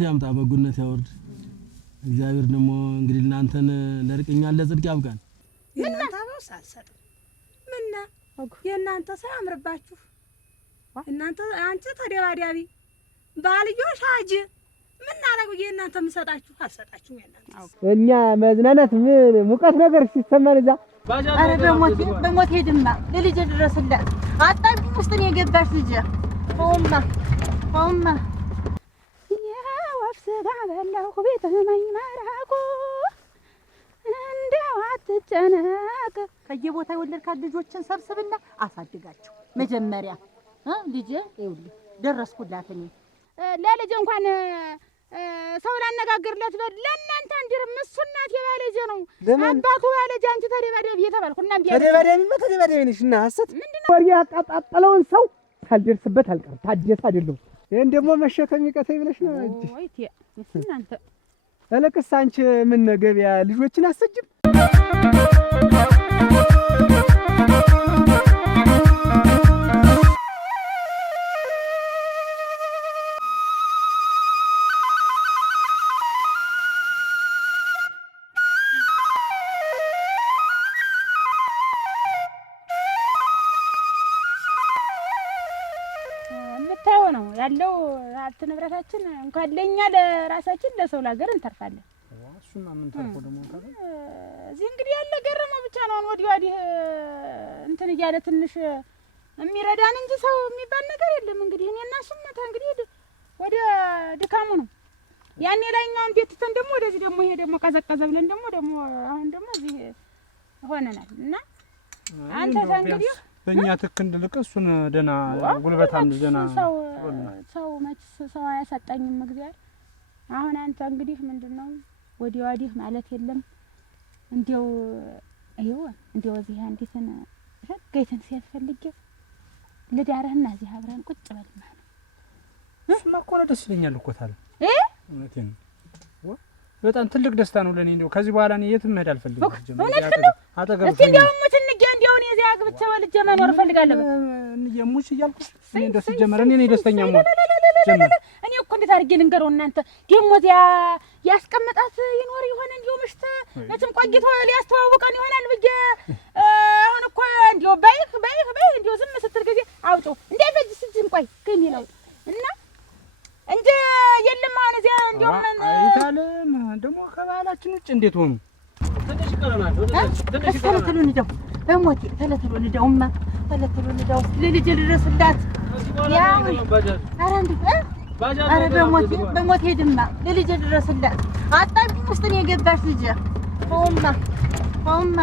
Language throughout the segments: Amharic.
በጎነት ያምጣ በጎነት ያወርድ እግዚአብሔር ደግሞ እንግዲህ እናንተን ለርቅኛ ለጽድቅ ያብቃን የእናንተ አባው ሳሰጥ ምንና የእናንተ ሳያምርባችሁ እናንተ አንቺ ተደባዳቢ ባልዮሽ አጅ ምን አረጉ የእናንተ ምሰጣችሁ አልሰጣችሁ የእናንተ እኛ መዝናናት ምን ሙቀት ነገር ሲሰማን እዛ አረ በሞት ሄድማ ለልጅ ድረስላት አጣቢ ውስጥ ነው የገባሽ ልጅ ሆማ የወፍ ስጋ በላሁ ቤትህ ማይማራቁ እንደው አትጨነቅ ከየቦታ የወለድካት ልጆችን ሰብስብና አሳድጋቸው መጀመሪያ ልጅ ይኸውልህ ደረስኩላት እኔ ለልጅ እንኳን ሰው ላነጋግርለት ለእናንተ አንድርም እሱ እናት የባለጀ ነው አባቱ ባለጀ አንቺ ተደባደብ እየተባልኩ እናም ተደባደቢ ነሽ እና ሐሰት ወሬ ያጣጣለውን ሰው ታልደርስበት አልቀርም ታደስ አይደለም ይሄን ደግሞ መሸከም ይቀተይ ብለሽ ነው እንጂ ወይቴ እናንተ አለቅስ አንቺ ምን ገበያ ልጆችን አሰጅም ያለው ሀብት ንብረታችን እንኳን ለኛ ለራሳችን ለሰው ላገር እንተርፋለን እሱማ ምን ተርፎ ደግሞ እዚህ እንግዲህ ያለ ገረመው ብቻ ነው ወዲህ እንትን እያለ ትንሽ የሚረዳን እንጂ ሰው የሚባል ነገር የለም እንግዲህ እኔና እሱም እንግዲህ ወደ ድካሙ ነው ያኔ ላይኛውን ቤት ተን ደግሞ ወደዚህ ደግሞ ይሄ ደግሞ ቀዘቀዘ ብለን ደግሞ አሁን ደግሞ እዚህ ሆነናል እና አንተ እንግዲህ በእኛ ትክ እንድልቅ እሱን ደና ጉልበታም ደና ሰው መች ሰው አያሳጣኝም እግዚአብሔር አሁን አንተ እንግዲህ ምንድነው ወዲህ ማለት የለም እንዴው እንዴው እዚህ አንዲትን ረጋይተን ሲያስፈልግ ለዳርህና እዚህ አብረን ቁጭ በል ማለት እሱማ እኮ ነው ደስ ይለኛል እኮ ታለ እውነቴን በጣም ትልቅ ደስታ ነው ለኔ እንደው ከዚህ በኋላ እኔ የትም መሄድ አልፈልግም አጠገብ እስቲ እንዲያው እኔ እዚያ ግብቼ ወልጄ መኖር እፈልጋለሁ የሙሽ እያልኩሽ እኔ ደስ ጀመረ እኔ ደስተኛ ሞት ጀመረ እኔ እኮ እንዴት አድርጌ ልንገረው እናንተ ደሞ እዚያ ያስቀመጣት ይኖር ይሆን እንዲው ምሽት መቼም ቆይቶ ሊያስተዋውቀን ይሆናል ብዬ አሁን እኮ እንዲው ባይህ እንዲው ዝም ስትል ጊዜ አውጪው እንዳይፈጅ ስጅም ቆይ ከኔ ነው እና እንደ የለም አሁን እዚያ እንዲው ምን አይታለም ደሞ ከባህላችን ውጭ እንዴት ሆኑ ትንሽ ቀረናል ትንሽ ተለተሉን እንደው በሞት ተለተሉን እንደውማ ተለተሉን እንደው ለልጅ ልድረስላት ያ አረ በሞት ሄድማ ለልጅ ልድረስላት አጣቢ ውስጥ ነው የገባሽ ልጅ ሆማ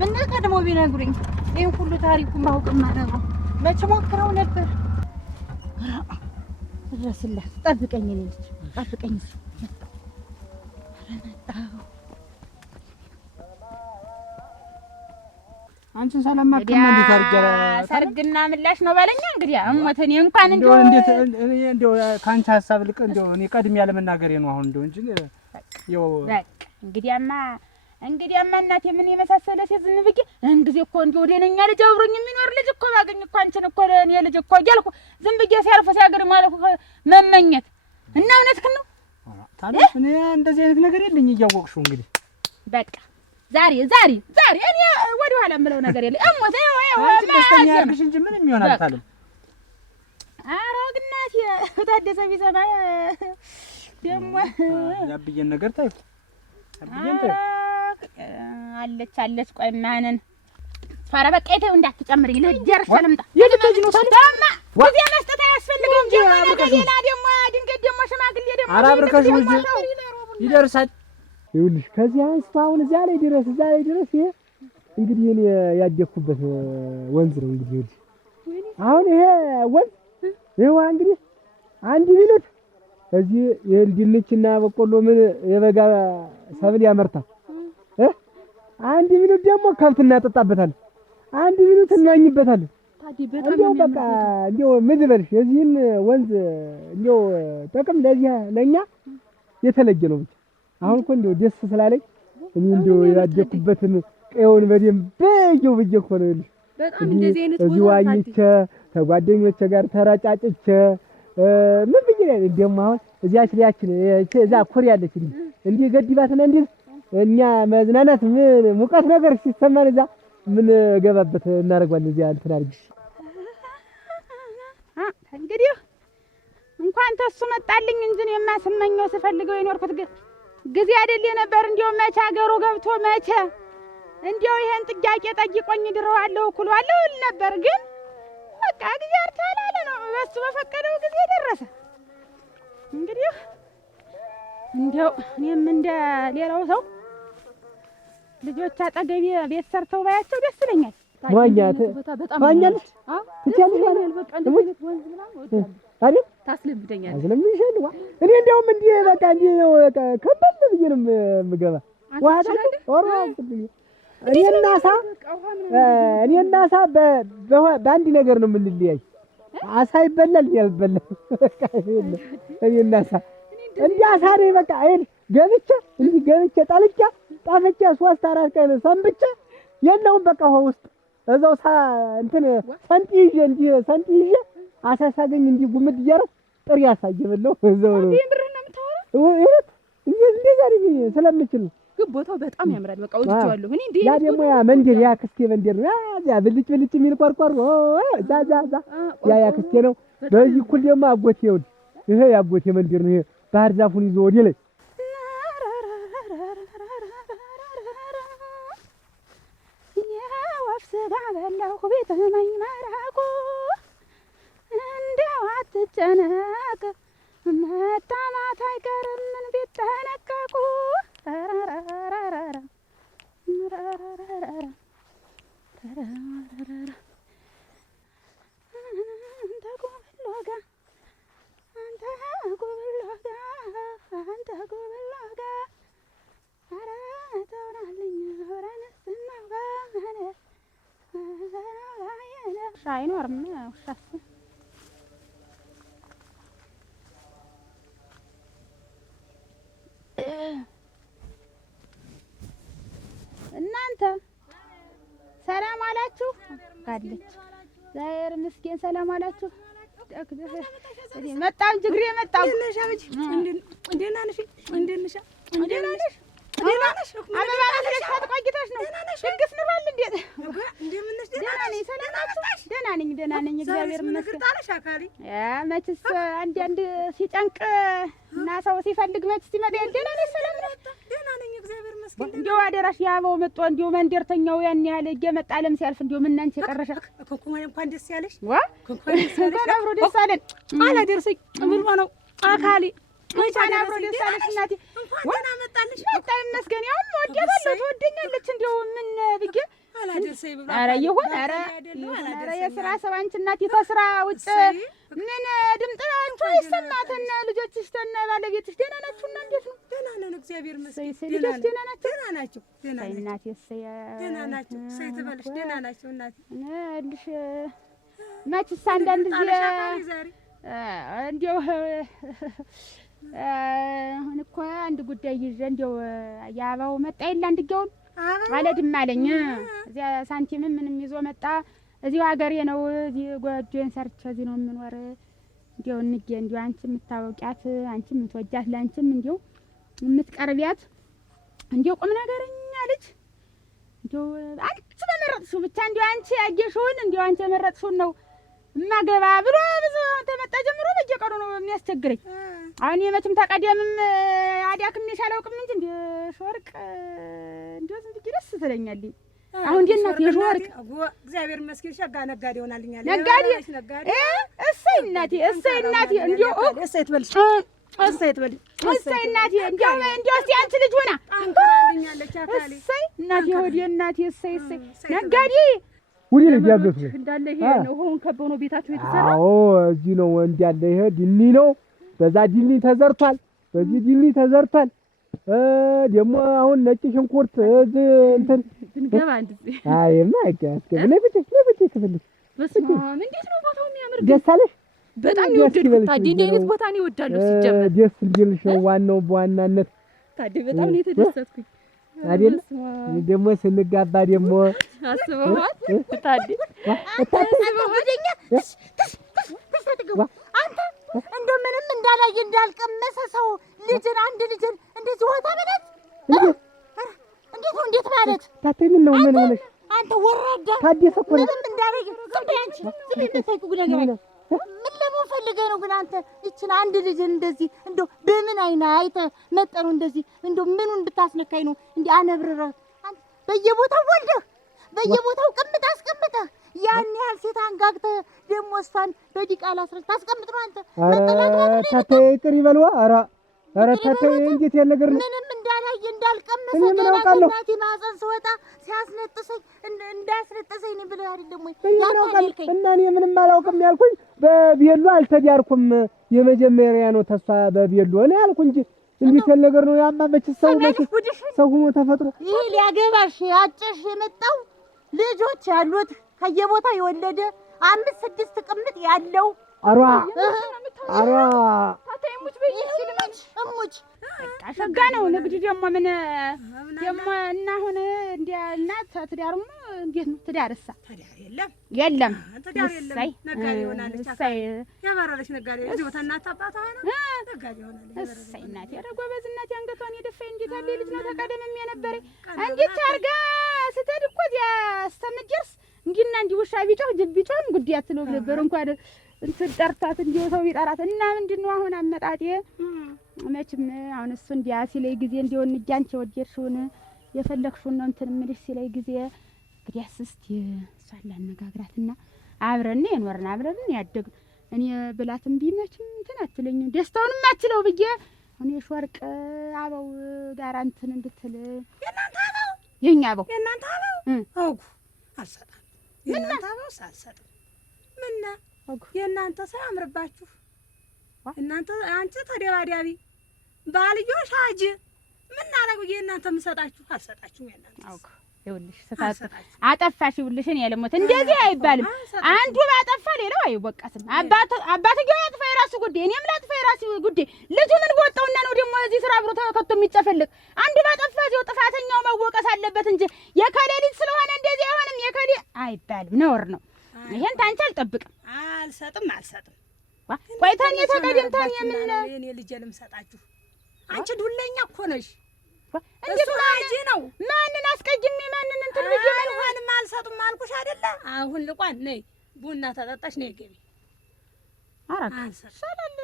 ምን ቀድሞ ቢነግሩኝ ይሄን ሁሉ ታሪኩን ማውቅማ ነው መቼ ሞክረው ነበር ልድረስላት ጠብቀኝ ልጅ ጠብቀኝ አንቺን ሰላም ማከም እንዴት አርጋራ ሰርግና ምላሽ ነው ባለኛ እንግዲህ አሞት እኔ እንኳን እንደው ካንቺ ሐሳብ ልቅ እንደው እኔ ቀድም ያለ መናገሬ ነው አሁን እንደው እንጂ ያው በቃ እንግዲያማ እናቴ ምን የመሳሰለ ሲዝን ብዬ እንግዲህ እኮ እንደው ደነኛ ልጅ አብሮኝ የሚኖር ልጅ እኮ ባገኝ እኮ አንቺን እኮ እኔ ልጅ እኮ እያልኩ ዝም ብዬ ሲያርፍ ሲያገር ማለት መመኘት እና እውነትህን ነው ታዲያ እኔ እንደዚህ አይነት ነገር የለኝ እያወቅሽው እንግዲህ በቃ ዛሬ እኔ ወደ ኋላ የምለው ነገር የለ እሞት ደስተኛ ያርግሽ እንጂ ምንም ይሆናል ታለም አሮግናት ታደሰ ቢሰማ ደሞ ያብየን ነገር ታዩ አለች ቆይ ማንን ፋራ በቃ ይተው እንዳትጨምሪ ለጀርሽ ልምጣ የልጅ ነው ታማ ወዲያ መስጠት አያስፈልግም እንጂ ሌላ ደሞ ድንገት ደሞ ሽማግሌ ደሞ አራብርከሽ ወጂ ይደርሳል ይኸውልሽ ከዚህ አንስቶ አሁን እዛ ላይ ድረስ ይሄ እንግዲህ እኔ ያደኩበት ወንዝ ነው እንግዲህ አሁን ይሄ ወንዝ ይሄው እንግዲህ አንድ ቢሉት እዚህ የድንችና በቆሎ ምን የበጋ ሰብል ያመርታል አንድ ቢሉት ደግሞ ከብት እናጠጣበታለን አንድ ቢሉት እናኝበታለን እንደው በቃ እንደው ምን ልበልሽ የዚህን ወንዝ እንደው ጥቅም ለኛ የተለየ ነው አሁን እኮ እንደው ደስ ስላለኝ እኔ እንደው ያደኩበትን ቀየውን በደንብ ብዬ እኮ ነው ይልሽ በጣም እንደዚህ አይነት እዚህ ዋኝቼ ከጓደኞቼ ጋር ተራጫጭቼ ምን ብዬ እንደውም አሁን እዚያች ላያችን እዛ ኩሬ ያለች እንዲህ ገድባትና እንዲህ እኛ መዝናናት ምን ሙቀት ነገር ሲሰማን እዛ ምን ገባበት እናደርጋለን። እዚያ እንትን አድርጊ እንግዲህ እንኳን ተሱ መጣልኝ እንጂ የማስመኘው ስፈልገው የኖርኩት ጊዜ አይደል ነበር። እንዲያው መቼ አገሩ ገብቶ መቼ እንዲያው ይሄን ጥያቄ ጠይቆኝ ድረዋለሁ እኩሏለሁ እል ነበር። ግን በቃ እግዚአብሔር ታላለ ነው በሱ በፈቀደው ጊዜ ደረሰ። እንግዲህ እንዲያው እኔም እንደ ሌላው ሰው ልጆች አጠገቤ ቤት ሰርተው ባያቸው ደስ ይለኛል። ዋኛት ዋኛለሽ? አዎ ትቻለሽ ማለት በቃ እንደዚህ ወንዝ ምናምን ወጣለሁ አይደል? ታስለምደኛለሽ። አስለምድሻል። እኔ እንደውም እንዲህ በቃ እንዲህ ነው በቃ ከበል ብዬ ነው የምገባ። ዋዳት ኦሮ እኔና ሳ በአንድ ነገር ነው የምንለያይ። አሳ ይበላል ያልበላል በቃ ይሄን እኔና ሳ እንዲህ አሳ ነኝ በቃ አይደል? ገብቼ ጣልቻ ጣፈቻ 3-4 ቀን ሰንብቼ የለውም በቃ ውስጥ እዛው እንትን ሰንጢ ይዤ አሳ ሳገኝ እንዲህ ጉምድ እያደረኩ ጥሬ አሳ እየበላሁ እዛው ነው። ብርህ ነው የምታወራው? እንደዛ ስለምችል ነው። ግን ቦታው በጣም ያምራል። በቃ ወድጄዋለሁ። እኔ እንዴ ያ ደግሞ ያ መንደር ያ ክስቴ መንደር ነው። ያ ብልጭ የሚል ቆርቆር ያ ክስቴ ነው። በዚህ እኩል ደግሞ አጎቴ ይኸውልህ፣ ይሄ ያጎቴ መንደር ነው። ይሄ ባህር ዛፉን ይዞ ወዲህ ላይ ስጋ በላሁ ቤት ህመኝ መራቁ እንደው አትጨነቅ መታማት አይቀርም ምን ቢጠነቀቁ አይኖርም ውሻስ እናንተ ሰላም አላችሁ? ካለች ዛሬ ምስኪን ሰላም አላችሁ? መጣም ጅግሬ መጣም እንደና ነሽ አበባ መስለሽ ቆይተሽ ነው ድግስ ኑሯል እንዴ? እንደምንሽ ደህና ነኝ። ሰላም ናችሁ? ደህና ነኝ እግዚአብሔር ይመስገን። መችስ አንድ ሲጨንቅ እና ሰው ሲፈልግ መችስ ሲመጣ ደህና ነኝ። ሰላም ነሽ? ደህና ነኝ እግዚአብሔር ይመስገን። እንዲያው አደራሽ ያበው መጥቶ እንዲያው መንደርተኛው ያን ያህል እየመጣ ለም ሲያልፍ እንዲያው ምን አንቺ ቀረሻ እንኳን ደስ ያለሽ። እንኳን አብሮ ደስ አለን። አላደርሰኝ ምን ሆነው አካሊ እንኳን አብሮ ደስ አለሽ እናቴ። እንኳን ደህና መጣልሽ። በጣም ይመስገን። ያው ወዲያለሁ ትወደኛለች እንዲያው ምን ብዬ አላደርሰኝ ብሎ ኧረ ይሁን ኧረ የስራ ሰው አንቺ እናቴ ተስራ ውጭ ምን ድምጥራችሁ አይሰማትን ልጆችሽ ተነ ባለቤትሽ ደህና ናችሁና እንዴት ነው? ደህና ነን እግዚአብሔር ይመስገን። ልጆች ደህና ናቸው? ደህና ናቸው። እናቴ ደህና ናቸው። ሳይ ትበልሽ ደህና ናቸው እናቴ። ልሽ መችስ አንዳንድ ጊዜ እንዲያው አሁን እኮ አንድ ጉዳይ ይዤ እንዲያው ያባው መጣ የለ አንድጌውን አለድም አለኝ። እዚያ ሳንቲምም ምንም ይዞ መጣ። እዚሁ ሀገሬ ነው። እዚህ ጎጆን ሰርቼ እዚህ ነው የምኖር። እንዲያው እንጌ እንዲያው አንቺ የምታወቂያት አንቺ የምትወጃት ለአንቺም እንዲያው የምትቀርቢያት እንዲያው ቁም ነገረኛ ልጅ እንዲያው አንቺ በመረጥሽው ብቻ እንዲያው አንቺ ያየሽውን እንዲያው አንቺ የመረጥሽውን ነው እማገባ ብሎ ብዙ ተመጣ ጀምሮ በየቀኑ ነው የሚያስቸግረኝ። አሁን የመችም ተቀደምም አዳክሜሽ አላውቅም እንጂ እንደ ሾርቅ እንደው ዝም ብዬ ደስ ትለኛለኝ። አሁን እንደ እናት የሾርቅ እግዚአብሔር ይመስገን ሸጋ ነጋዴ ሆናልኛል። ነጋዴ እሰይ እናቴ እንዲያው እሰይ ትበልሽ እሰይ እናቴ እንዲያው እስኪ አንቺ ልጅ ሆና አንከራልኛለች አካሌ እሰይ እናቴ ሆዴ እናቴ እሰይ ነጋዴ ውዲ ነው ያገቱ እንዳለ ይሄ ነው ሆን ከበው ነው ቤታችሁ የተሰራ። አዎ እዚህ ነው እንዳለ ይሄ ዲኒ ነው። በዛ ዲኒ ተዘርቷል፣ በዚህ ዲኒ ተዘርቷል። ደግሞ አሁን ነጭ ሽንኩርት እንትን እንገባ እንደዚህ አይማ አይጋስከ ለብቻ ክፍል በስማ እንዴት ነው ቦታው የሚያምር ደስ አለሽ? በጣም ይወደድኩት። ታዲያ እንዲህ አይነት ቦታ ነው ይወዳለሁ ሲጀመር ደስ እንዲልሽ ነው ዋናው በዋናነት። ታዲያ በጣም ነው የተደሰትኩኝ አይደል? ደግሞ ስንጋባ ደግሞ አስበዋል። ታዲያ አታስበው ወደኛ አንተ እንደው ምንም እንዳላየ እንዳልቀመሰ ሰው ልጅን አንድ ልጅን እንደዚህ ወጣ ማለት እንዴት ማለት ታተይ ምን ነው ምን ሆነሽ አንተ ወራዳ ታዲያ እኮ ምንም እንዳላየ ዝም በይ አንቺ ዝም በይ ተይቁ ነገር ምን ለምን ፈልገህ ነው ግን አንተ ይችን አንድ ልጅን እንደዚህ እንደው በምን አይና አይተ መጠኑ እንደዚህ እንደው ምኑን ብታስነካኝ ነው እንዴ አነብረህ አንተ በየቦታው ወልደህ በየቦታው ቅምጥ አስቀምጠህ ያን ያህል ሴት አንጋግተህ ደግሞ እሷን በዲቃላ አስረህ ታስቀምጥ ነው አንተ ታተይ ቅር ይበልዋ ኧረ ታተይ እንዴት ያለ ነገር ነው ምንም እንዳላየ እንዳልቀመሰ እናቴ ማህፀን ስወጣ ሲያስነጥሰኝ እንዳስነጥሰኝ ነው ብለህ አይደለም ወይ ያታልከኝ እና እኔ ምንም አላውቅም ያልኩኝ በቤሎ አልተዳርኩም የመጀመሪያ ነው ተስፋ በቤሎ እኔ ያልኩ እንጂ እንዴት ያለ ነገር ነው ያማመች ሰው ሆኖ ተፈጥሮ ይሄ ሊያገባሽ አጨሽ የመጣው ልጆች ያሉት ከየቦታው የወለደ 5-6 ቅምጥ ያለው አሯ ታተይሙች በይስልማች እሙች በቃ ሸጋ ነው ንግድ ደግሞ ምን ደግሞ እና አሁን እንደ እናት ትዳርም እንዴት ነው ትዳርሳ ትዳር የለም ትዳር የለም ነጋዴ ሆናለች እሰይ ያባረረች ነጋዴ እዚሁ ተናት አባቷ ሆነ ነጋዴ ሆናለች እሰይ እናቴ ኧረ ጎበዝ እናቴ አንገቷን የደፋኝ እንዴት አለ ልጅ ነው ተቀደመም የነበረኝ እንዴት አርጋ ስትሄድ እኮ እዚያ እስከምትደርስ እንዲና እንዲህ ውሻ ቢጮህ ጅብ ቢጮህም ጉዳይ አትለው ነበር እንኳን እንትን ጠርታት እንዲሁ ሰው ቢጠራት እና ምንድነው አሁን አመጣጤ መቼም አሁን እሱ እንዲያ ሲለይ ጊዜ እንዲሆን እንጃንቺ ወደድሽውን የፈለግሽውን ነው እንትን እምልሽ ሲለይ ጊዜ እንግዲያስ እስቲ እሷን ላነጋግራትና አብረን የኖርን አብረን ያደግን እኔ ብላትም ቢመችም እንትን አትለኝም ደስታውንም አትለው ብዬ እኔ ሾርቅ አበው ጋር እንትን እንድትል የእናንተ አበው የኛ አበው የእናንተ አበው አውቁ አልሰጣም የእናንተ አበው ሳልሰጥ ምንና የእናንተ ሳያምርባችሁ እናንተ አንቺ ተደባዳቢ ባልዮሽ አጅ ምን አረጉ የእናንተ ምሰጣችሁ አልሰጣችሁ የእናንተ አውቁ ይኸውልሽ አጠፋሽ ይኸውልሽ እኔ ለሞት እንደዚህ አይባልም አንዱ ባጠፋ ሌላው አይወቀስም አባትየው ያጥፋ የራሱ ጉዳይ እኔም ላጥፋ የራሱ ጉዳይ ልጁ ምን ወጣውና ነው ደግሞ እዚህ ስራ አብሮ ተከቶ የሚጨፈልቅ አንዱ ባጠፋ እዚያው ጥፋተኛው መወቀስ አለበት እንጂ የከሌ ልጅ ስለሆነ እንደዚህ አይሆንም የከሌ አይባልም ነውር ነው ይሄን ታንቺ አልጠብቅም አልሰጥም ቆይታን የተቀደምታን የምን እኔ ልጅ ልምሰጣችሁ አንቺ ዱለኛ እኮ ነሽ እሱ አጂ ነው ማንን አስቀጅሜ ማንን እንትን ልጅ አይሆንም አልሰጥም አልኩሽ አይደለ አሁን ልቋን ነይ ቡና ተጠጣሽ ነይ ገቢ ሰላም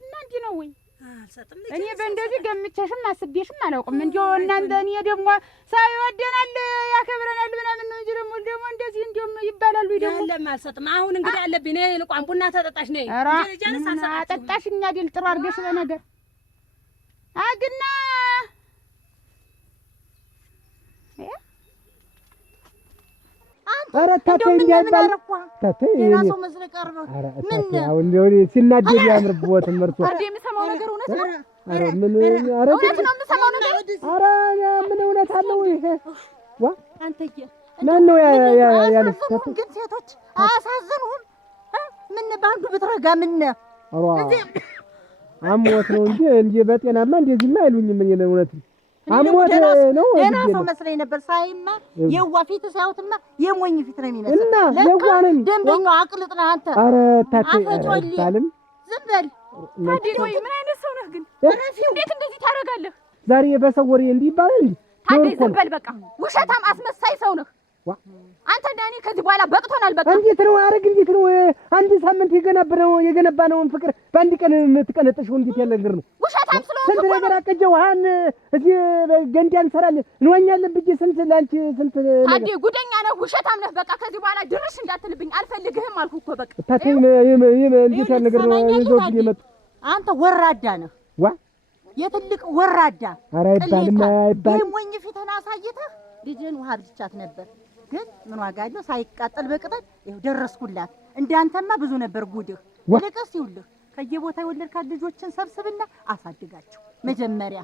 እና እንዲህ ነው ወይ አልሰጥም እኔ በእንደዚህ ገምቼሽም አስቤሽም አላውቅም እንዲያው እናንተ እኔ ደግሞ ሰው ይወደናል ያከብረናል ምናምን ነው እንጂ ደግሞ እንደዚህ እንዲያውም ይባላሉ ደግሞ ያለም አልሰጥም አሁን እንግዲህ አለብኝ ነይ ልቋን ቡና ተጠጣሽ ነይ ጀነስ አጠጣሽኛ ዲል ጥሩ አድርገሽ በነገር አግና ኧረ ታተይ እንዳይባል ታተይ የራሱ መስለ ቀርበው ምን አሁን እንደው ሲናደድ ያምርብዎት ምርቱ አዴ የምሰማው ነገር እውነት ነው ኧረ ምን ኧረ እውነት ነው የምሰማው ነገር ኧረ ምን እውነት አለው ይሄ ዋ አንተዬ ማን ነው ያለ ግን ሴቶች አያሳዝኑም ምን ባንዱ ብትረጋ ምን ኧረ አሞት ነው እንጂ በጤናማ እንደዚህማ አይሉኝም ምን ነው እውነት አሞት ነው ደህና ሰው መስለኝ ነበር ሳይማ የዋ ፊት ሳይውትማ የሞኝ ፊት ነው የሚመስለው እና የዋ ነኝ ደንበኛው አቅልጥ ነህ አንተ ኧረ ታተይ አልታልም ዝም በል ታዲያ ወይ ምን አይነት ሰው ነህ ግን እንዴት እንደዚህ ታደርጋለህ ዛሬ በሰው ወሬ እንዲህ ይባላል ታዲያ ዝም በል በቃ ውሸታም አስመሳይ ሰው ነህ አንተ ዳኒ ከዚህ በኋላ በቅቶናል በቃ እንዴት ነው አረግ እንዴት ነው አንድ ሳምንት የገነባነውን ፍቅር በአንድ ቀን የምትቀነጥሽው እንዴት ያለ ነገር ነው ውሸታም ስለሆነ ስንት ነገር አቀጀው ውሃን እዚህ ገንዳ እንሰራለን እንዋኛለን ብዬ ስንት ላንቺ ስንት ታዲያ ጉደኛ ነህ ውሸታም ነህ በቃ ከዚህ በኋላ ድርሽ እንዳትልብኝ አልፈልግህም አልኩህ እኮ በቃ ታተይ እንዴት ያለ ነገር ነው ይዞብኝ የመጡ አንተ ወራዳ ነህ ዋ የትልቅ ወራዳ ኧረ አይባልም አይባል የሞኝ ፊትህን አሳይተህ ልጅን ውሃ ብቻት ነበር ግን ምን ዋጋ አለው ሳይቃጠል በቅጠል ይኸው ደረስኩላት እንዳንተማ ብዙ ነበር ጉድህ ልቀስ ይውልህ ከየቦታ የወለድካት ልጆችን ሰብስብና አሳድጋቸው መጀመሪያ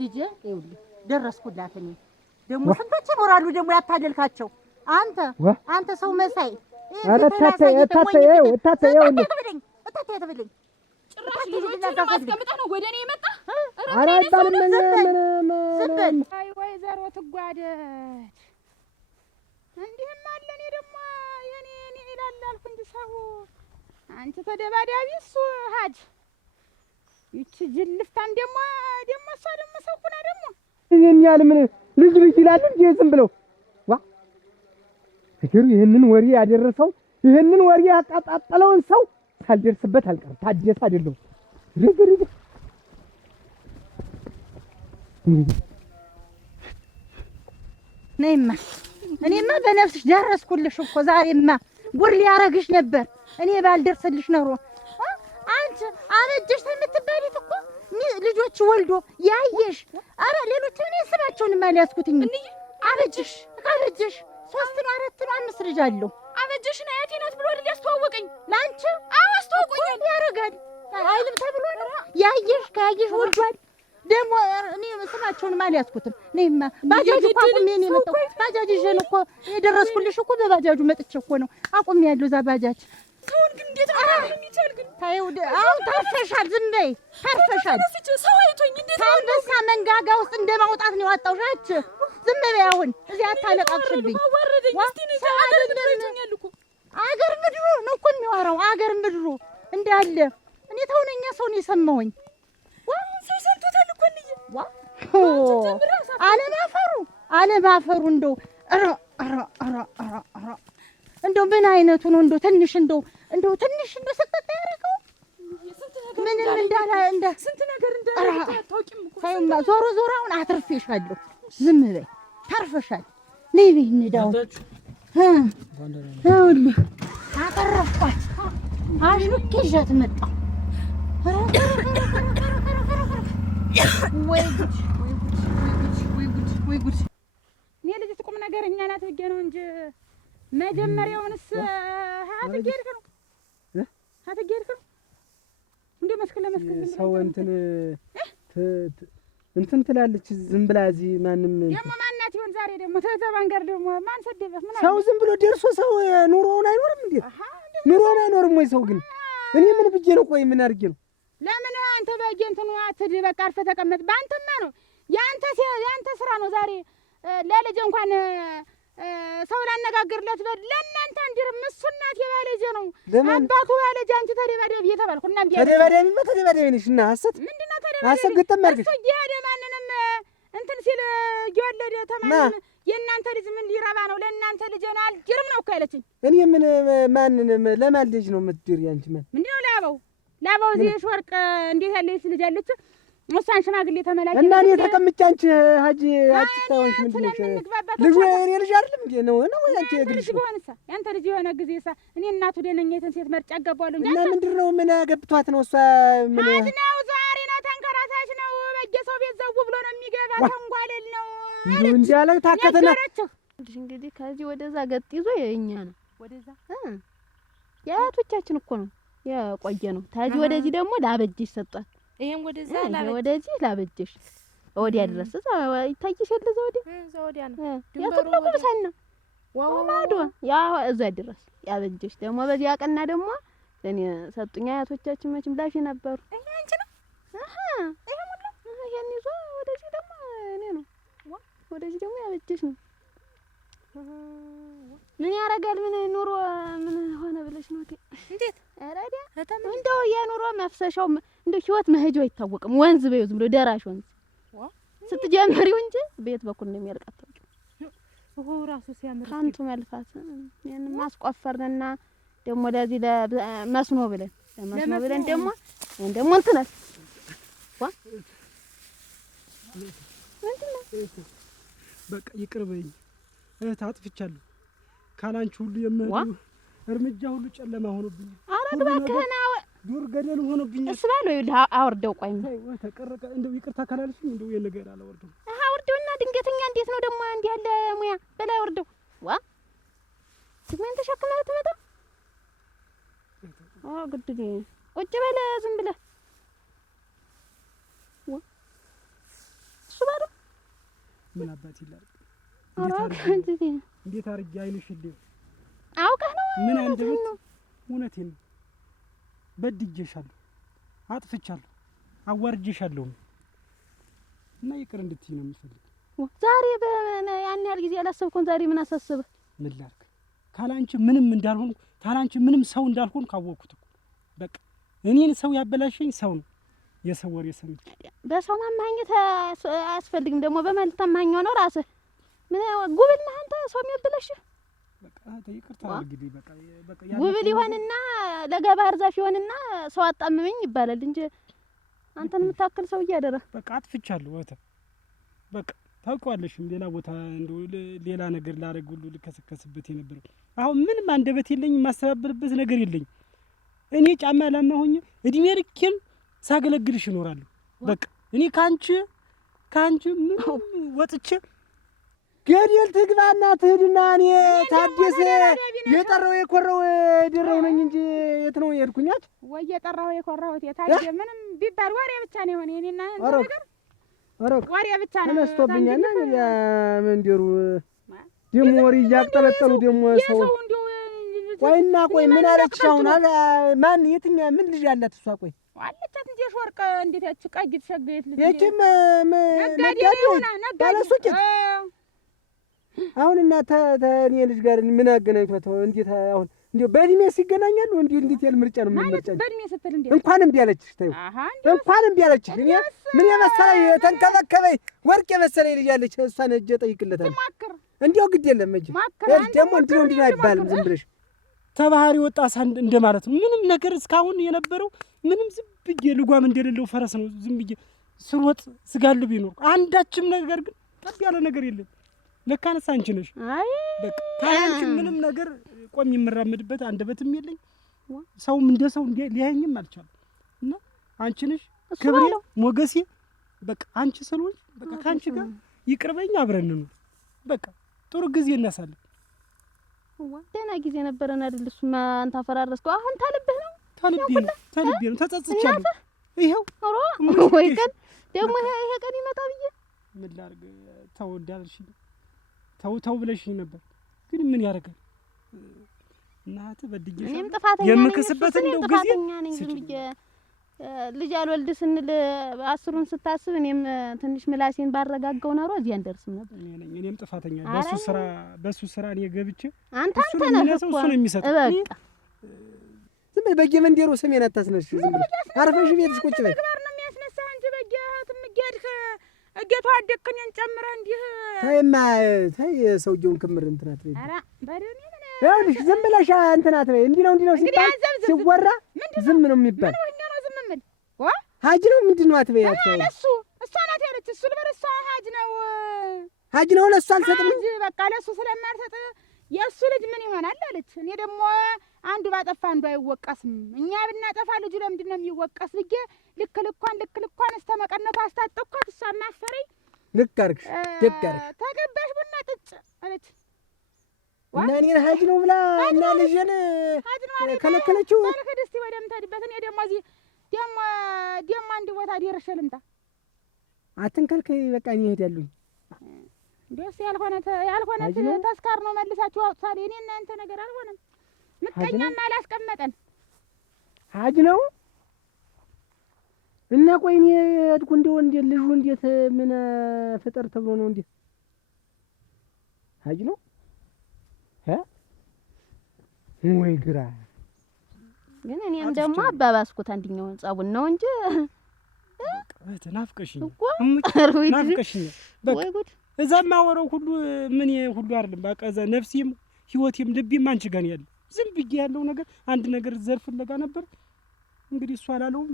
ልጅ ይውልህ ደረስኩላት እኔ ደግሞ ስንቶች ይኖራሉ ደግሞ ያታደልካቸው አንተ ሰው መሳይ ኧረ ታተይ እታተይ ጭራሽ ልጆችን ማስቀምጠህ ነው ወደ እኔ የመጣ ኧረ አይባልም ምን አይ ወይዘሮ ትጓደች እንዲህም አለ እኔ ደግሞ የኔ ይላል አልኩ እንጂ ሰው አንቺ ተደባዳቢ እሱ ሀጅ ይቺ ጅልፍታም ደግሞ እሷ ደግሞ ሰው ሁና ደግሞ ይሄን ያህል ምን ልጅ ይላል እንዴ? ዝም ብለው ዋ እግሩ ይሄንን ወሬ ያደረሰው ይሄንን ወሬ ያጣጣለውን ሰው ሳልደርስበት አልቀርም። ታደሰ አይደለም ረግረግ ነይማ እኔማ በነፍስሽ ደረስኩልሽ እኮ ዛሬማ ጉር ሊያረግሽ ነበር እኔ ባልደርስልሽ ኖሮ አንቺ አበጀሽ የምትባሊት እኮ ልጆች ወልዶ ያየሽ አረ ሌሎች እኔ ስማቸውን ማልያዝኩትኝ አበጀሽ 3 ነው 4 ነው 5 ልጅ አለው አበጀሽ ነው አያቴ ናት ብሎ አይደል ያስተዋወቀኝ ላንቺ አስተዋወቀኝ ያረጋል አይልም ተብሎ ነው ያየሽ ካየሽ ወልዷል ደግሞ እኔ ስማቸውን ማልያዝኩትም ነይማ ባጃጅ እኮ አቁሜ ነው የመጣው ባጃጅ ይዤን እኮ የደረስኩልሽ እኮ በባጃጁ መጥቼ እኮ ነው አቁሜ ያለው እዛ ባጃጅ ሰውን ግን እንዴት አራም የሚቻል ግን ታዩ አሁን ታርፈሻል ዝም በይ ታርፈሻል ሰው አይቶኝ እንዴት አንበሳ መንጋጋ ውስጥ እንደማውጣት ነው ያወጣውሽ ዝም በይ አሁን እዚህ አታለቃቅሽብኝ ወረደኝ እስቲ ነው ታደርገኛል እኮ አገር ምድሩ ነው እኮ የሚወራው አገር ምድሩ እንዳለ እኔ ተውነኛ ሰው ነው የሰማሁኝ ሰው ሰምቶታል እኮ እንዴ ዋ አለማፈሩ እንደው እንደው ምን አይነቱ ነው እንደው ትንሽ እንደው ትንሽ እንደው ሰጠጣ ያደረገው ምንም እንዳላ ስንት ነገር እንዳለ ታውቂም እኮ ታዩማ ዞሮ አሁን አትርፌሻለሁ ዝም በይ ታርፈሻል ነይ በይ እንዳው ይኸውልህ አቀረፍኳት አሽሩኬ ይዣት መጣሁ ወይ ጉድ እኔ ልጅ ቁም ነገረኛ ናት ብዬሽ ነው እንጂ መጀመሪያውንስ ሀትጌድክ ነው እንደ መስከለ ሰው እንትን ትላለች ዝም ብላ እዚህ ማንም ደግሞ ማናት ይሆን ዛሬ ደግሞ ተባንገር ደግሞ ማን ሰደበህ ምን ሰው ዝም ብሎ ደርሶ ሰው ኑሮውን አይኖርም እንዴ ኑሮውን አይኖርም ወይ ሰው ግን እኔ ምን ብዬሽ ነው ቆይ ምን አድርጌ ነው ለምን አንተ በእንትኑ አትድ በቃ አርፈህ ተቀመጥ ባንተማ ነው ያንተ ስራ ነው ዛሬ ለልጅ እንኳን ሰው ላነጋግርለት ለእናንተ አንድርም እሱ እናት የባለጀ ነው አባቱ ባለጀ አንቺ ተደባደብ እየተባልኩ እና ተደባደቢ ነሽ እና ሐሰት ምንድነው ሐሰት ግጥም አድርገሽ እሱ ይሄደ ማንንም እንትን ሲል እየወለደ ተማንም የእናንተ ልጅ ምን ሊረባ ነው ለእናንተ ልጅና አልጅርም ነው እኮ ያለችኝ እኔ ምን ማንንም ለማን ልጅ ነው የምትድሪ አንቺ ማን ምንድነው ላባው እዚህ ወርቅ እንዴት ያለች ልጅ አለች እሷን ሽማግሌ ተመላኪ እና እኔ ተቀምጬ አንቺ ሀጂ አትታወሽ ምንድነው ልጅ እኔ ልጅ አይደለም እንዴ ነው ያንተ ልጅ ቢሆንሳ ያንተ ልጅ የሆነ ጊዜሳ እኔ እናቱ ደነኛይተን ሴት መርጫ አገባዋለሁ እና ምንድነው ምን አገብቷት ነው እሷ ምን ነው ዛሬ ነው ተንከራታች ነው በየሰው ቤት ዘው ብሎ ነው የሚገባ ተንጓለል ነው እንዴ አለ ታከተና እንግዲህ ከዚህ ወደዛ ገጥ ይዞ የኛ ነው ወደዛ የአያቶቻችን እኮ ነው የቆየ ነው ታጂ ወደዚህ ደግሞ ላበጅሽ ሰጣት ይሄን ወደዛ ወደዚህ ላበጅሽ ወዲያ ድረስ ይታይሻል ወዲያ ነው ያተቆቁ ሰና ወማዶ ያ እዛ ድረስ ያበጅሽ ደግሞ በዚህ አቀና ደግሞ ለኔ ሰጡኛ አያቶቻችን መቼም ላፊ ነበሩ ይሄ አንቺ ነው ይሄ ሙሉ ይሄን ይዞ ወደዚህ ደግሞ እኔ ነው ወደዚህ ደግሞ ያበጅሽ ነው ምን ያረጋል ምን ኑሮ ምን ሆነ ብለሽ ነው እንዴት አራዳ እንደው የኑሮ መፍሰሻው እንደው ህይወት መሄጃው አይታወቅም ወንዝ በይው ዝም ብሎ ደራሽ ወንዝ ስትጀምሪው እንጂ ቤት በኩል እንደሚያልቃት ራሱ ሲያምር ካንቱ መልፋት ያን ማስቆፈርንና ደግሞ ለዚህ ለመስኖ ብለን ደግሞ እንትናል በቃ ይቅር በይኝ አጥፍቻለሁ ካላንቺ ሁሉ የምሄዱ እርምጃ ሁሉ ጨለማ ሆኖብኝ አረግ ባከና ዱር ገደል ሆኖብኝ እስባለው አውርደው ቆይ ተቀረቀ እንደው ይቅርታ ካላልሽኝ እንደው የነገር አላወርደው አውርደውና ድንገተኛ እንዴት ነው ደግሞ እንዲህ ያለ ሙያ በላይ አውርደው ሲግመን ተሸክመህ ትመጣ ግድ ቁጭ በለ ዝም ብለህ እሱ ባዶ ምን አባት ይላል እንዴት አርጋ አይልሽልኝ አውቀህ ነው ምን አንደበት እውነቴን ነው በድጄሻለሁ አጥፍቻለሁ አዋርጄሻለሁ እና ይቅር እንድትይ ነው የምፈልገው ዛሬ ያን ያህል ጊዜ ያላሰብኩን ዛሬ ምን አሳሰበህ ምን ላድርግ ካላንቺ ምንም እንዳልሆንኩ ታላንቺ ምንም ሰው እንዳልሆንኩ አወቅኩት እኮ በቃ እኔን ሰው ያበላሸኝ ሰው ነው። የሰው ወሬ ሰምቼ በሰው ማማኘት አያስፈልግም። ደግሞ በማን ልታማኘው ነው? ራስህ ምን ጉብል ነህ አንተ ሰው የሚያበላሽህ? በቃ ይቅርታ እንግዲህ በቃ ጉብል ይሆንና ለገባህር ዛፍ ይሆንና ሰው አጣምመኝ ይባላል እንጂ አንተን የምታክል ሰው እያደረህ በቃ አጥፍቻለሁ። በቃ ታውቂዋለሽም ሌላ ቦታ እንደው ሌላ ነገር ላደርግ ሁሉ ልከሰከስበት የነበረው አሁን ምንም አንደበት የለኝም፣ የማስተባበልበት ነገር የለኝም። እኔ ጫማ ላማ ሆኜ እድሜ ልኬን ሳገለግልሽ እኖራለሁ። በቃ እኔ ካንቺ ምን ወጥቼ ገደል ትግባና ትሄድና እኔ ታደሰ የጠራው የኮራው ድረው ነኝ እንጂ የት ነው የሄድኩኛት? ወይ የጠራው የኮራውት የታየ ምንም ቢባል ወሬ ብቻ ነው የሆነ የኔና ነገር ወሬ ብቻ ነው ተነስቶብኛል። እንግዲህ መንደሩ ደሞ ወሬ እያቅጠለጠሉ ደሞ ሰው ቆይና ቆይ ምን አለችሽ አሁን? ማን የትኛ ምን ልጅ አላት እሷ? ቆይ አለቻት እንጂ ወርቅ እንዴት ያቺ ቀይት ሸገየት ልጅ የቺም ነጋዴ ባለሱቅ አሁን እና እኔ ልጅ ጋር ምን አገናኝቷት? እንዴት አሁን እንዴው በእድሜ ሲገናኛሉ እንዴት ያለ ምርጫ ነው የምንመርጫው? በእድሜ ስትል እንዴ እንኳን እምቢ አለችሽ። ተይው እንኳን እምቢ አለችሽ። እኔ ምን የመሰለ የተንከባከበኝ ወርቅ የመሰለ ልጅ አለች። እሷን እጄ ጠይቅለታል። እንዴው ግድ የለም እጄ ደግሞ እንዲህ አይባልም። ዝም ብለሽ ተባህሪ ወጣ ሳንድ እንደማለት ነው። ምንም ነገር እስካሁን የነበረው ምንም ዝም ብዬ ልጓም እንደሌለው ፈረስ ነው። ዝም ብዬ ስሮጥ ስጋልብ ይኖር አንዳችም ነገር ግን ጠብ ያለ ነገር የለም። ለካንስ አንቺ ነሽ። አይ በቃ ታንቺ ምንም ነገር ቆም የምራመድበት አንደበትም የለኝ። ሰውም እንደ ሰው ሊያየኝም አልቻለም። እና አንቺ ነሽ ክብሬ ሞገሴ። በቃ አንቺ ስለሆንሽ በቃ ካንቺ ጋር ይቅርበኝ፣ አብረን ነው በቃ ጥሩ ጊዜ እናሳልፍ። ደህና ጊዜ ነበረን አይደል? እሱማ አንተ አፈራረስከው። አሁን ታልብህ ነው ታልቤ ነው ተጸጽቻለሁ። ይሄው ወይ ቀን ደግሞ ይሄ ቀን ይመጣ ብዬ ምን ላድርግ? ተው እንዳልሽኝ ተው ብለሽኝ ነበር። ግን ምን ያደርጋል እናት በድዬሽ እኔም ጥፋተኛ ነኝ። የምክስበት እንደው ጊዜ ዝም ብዬ ልጅ አልወልድ ስንል አስሩን ስታስብ እኔም ትንሽ ምላሴን ባረጋጋው ኖሮ እዚህ አንደርስም ነበር። እኔም ጥፋተኛ በሱ ስራ እኔ ገብቼ አንተ ነህ እሱ ነው የሚሰጠው። በቃ ዝም ብለህ በየመንደሩ ስሜን አታስነሽ። ዝም ብለህ አርፈሽ ቤትሽ ቁጭ በይ። ተግባር ነው የሚያስነሳ እንጂ በየህትም እያድክ እየተዋደቅከኝ ጨምረህ እንዲህ ተይማ ተይ ሰውየውን ክምር እንትን አትበይ። ኧረ በደኔ ምን ይኸውልሽ ዝም ብለሽ እንትን አትበይ። እንዲህ ነው ሲባል ሲወራ ዝም ነው የሚባል። ሀጅ ነው ምንድን ነው አትበይ። እሷ ናት ያለች። እሱ ልበል እሷ ሀጅ ነው ለእሱ አልሰጥም እንጂ በቃ ለእሱ ስለማልሰጥ የእሱ ልጅ ምን ይሆናል አለች። እኔ ደግሞ አንዱ ባጠፋ አንዱ አይወቀስም። እኛ ብናጠፋ ልጁ ለምንድን ነው የሚወቀስ ብዬ ልክ ልኳን እስከ መቀነቷ አስታጠቅኳት። እሷ ማፈረኝ ልክ አድርግሽ ደግ አድርግሽ ተገባሽ ቡና ጥጭ አለች። እና እኔን ሀጅ ነው ብላ እና ልጄን ከለከለችው። ባልከድ እስቲ ወደምትሄድበት እኔ ደግሞ እዚህ ደግሞ አንድ ቦታ ደርሼ ልምጣ። አትንከልከይ በቃ እኔ እሄዳለሁ። ደስ ያልሆነ ተስካር ነው መልሳችሁ አውጥታል። እኔ እናንተ ነገር አልሆነም። ምቀኛም አላስቀመጠን ሀጅ ነው እና ቆይ እኔ ሄድኩ እንደው እንዴት ልጁ እንዴት ምን ፍጠር ተብሎ ነው እንዴ? ሀጅ ነው ወይ ግራ ግን እኔም ደግሞ አባባስኩት አንድኛውን ጸቡን ነው እንጂ ናፍቀሽኝ ናፍቀሽኝ ወይ ጉድ እዛማ ወረው ሁሉ ምን ሁሉ አይደለም። በቃ እዛ ነፍሴም ህይወቴም ልቤም አንቺ ጋር ነው ያለው። ዝም ብዬ ያለው ነገር አንድ ነገር ዘርፍ ፍለጋ ነበር። እንግዲህ እሱ አላለውም።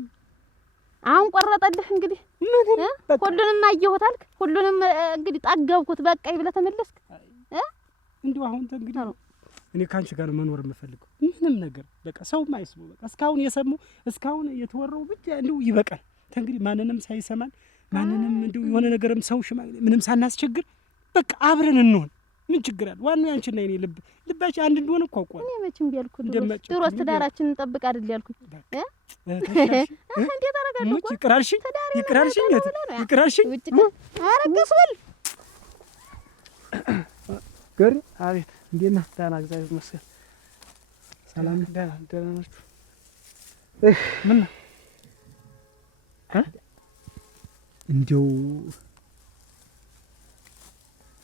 አሁን ቆረጠልህ። እንግዲህ ሁሉንም አየሁት አልክ። ሁሉንም እንግዲህ ጠገብኩት በቃኝ ብለህ ተመለስክ። እንደው አሁን እንግዲህ እኔ ካንቺ ጋር መኖር የምፈልገው ምንም ነገር በቃ ሰው ማይስሙ በቃ እስካሁን የሰማው እስካሁን የተወራው ብቻ እንደው ይበቃል። እንግዲህ ማንንም ሳይሰማን ማንንም እንደው የሆነ ነገርም ሰው ሽማግሌ ምንም ሳናስቸግር በቃ አብረን እንሆን። ምን ችግር አለ? ዋናው ያንቺና የኔ ልባችን አንድ እንደሆነ እኮ አውቀዋል። እኔ መቼም ቢያልኩት ድሮስ ትዳራችንን እንጠብቅ አይደል ያልኩት? እንዴት አደረጋለሁ? ይቅራልሽኝ አረገስኩል ገሪ አቤት። እንዴት ነህ? ደህና እግዚአብሔር ይመስገን። ሰላም ደህና ናችሁ? ምን ነው እንደው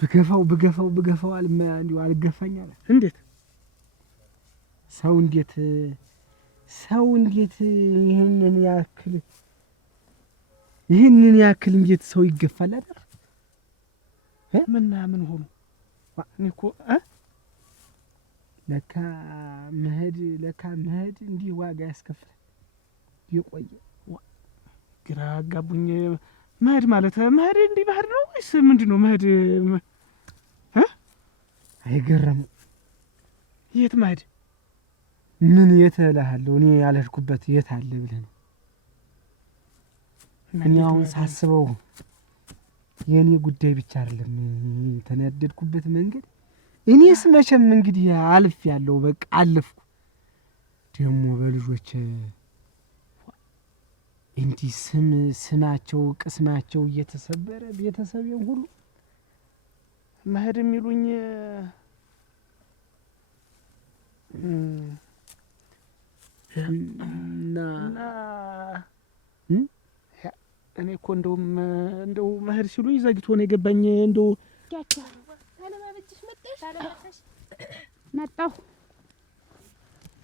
ብገፋው እንደው አልገፋኝ አለ። እንዴት ሰው እንዴት ሰው እንዴት ይህንን ያክል እንዴት ሰው ይገፋል አይደል? ምን ሆኖ እኔ እኮ ለካ መሄድ እንዲህ ዋጋ ያስከፍላል። የቆየ ግራ አጋቡኝ። መሄድ ማለት መሄድ እንዲህ ባህር ነው ወይስ ምንድን ነው መሄድ? አይገርም። የት መሄድ? ምን የት እልሃለሁ? እኔ ያልሄድኩበት የት አለ ብለህ ነው? እኔ አሁን ሳስበው የእኔ ጉዳይ ብቻ አይደለም ተናደድኩበት መንገድ። እኔስ መቼም እንግዲህ አልፌያለሁ፣ በቃ አለፍኩ። ደግሞ በልጆች እንዲህ ስማቸው ቅስማቸው እየተሰበረ ቤተሰቤን ሁሉ መሄድ የሚሉኝ እና እኔ እኮ እንደው መሄድ ሲሉኝ ዘግቶ ነው የገባኝ። እንደው መጣሁ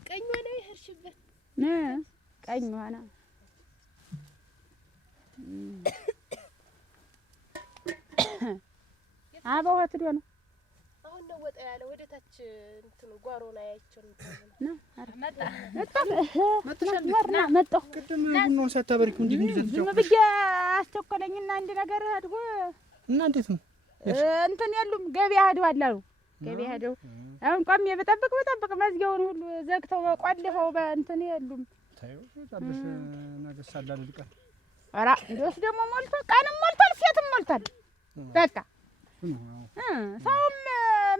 ቀኝ ሆነ ይሄርሽበት ቀኝ ሆነ አባው አትዶ ነው አሁን ነው ወጣ ያለ ወደ ታች እንትኑ ጓሮና ያያቸው ነው መጣሁ። ቅድም ቡናውን ሳታበሪኩ እንዴ ዝም ብዬ አስቸኮለኝና አንድ ነገር አድጎ እና እንዴት ነው እንትን ያሉም ገበያ ሄደዋል አሉ። ገበያ ሄደው አሁን ቆሜ በጠብቅ መዝጊያውን ሁሉ ዘግተው ቆልፈው በእንትን የሉም። ታዩ ታለሽ ነገር ሳላልልቀ ኧረ እንደውስ ደግሞ ሞልቷል፣ ቀንም ሞልቷል፣ ሴትም ሞልቷል። በቃ ሰውም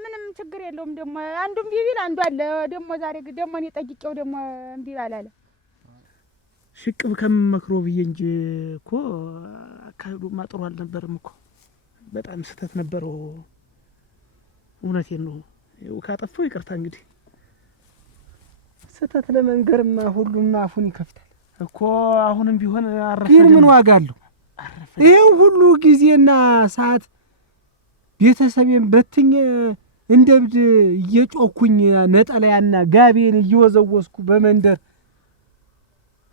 ምንም ችግር የለውም። ደግሞ አንዱም ቢቢል አንዱ አለ። ደግሞ ዛሬ ደግሞ እኔ ጠይቄው ደግሞ እምቢ ባላለ ሽቅብ ከመክሮ ብዬ እንጂ እኮ አካሄዱማ ጥሩ አልነበረም እኮ። በጣም ስህተት ነበረው። እውነቴን ነው። ይኸው ካጠፋው ይቅርታ። እንግዲህ ስህተት ለመንገርማ ሁሉም አፉን ይከፍታል እኮ። አሁንም ቢሆን ግን ምን ዋጋ አለው? ይሄን ሁሉ ጊዜና ሰዓት ቤተሰቤን በትኜ እንደ እብድ እየጮኩኝ ነጠላያና ጋቤን እየወዘወስኩ በመንደር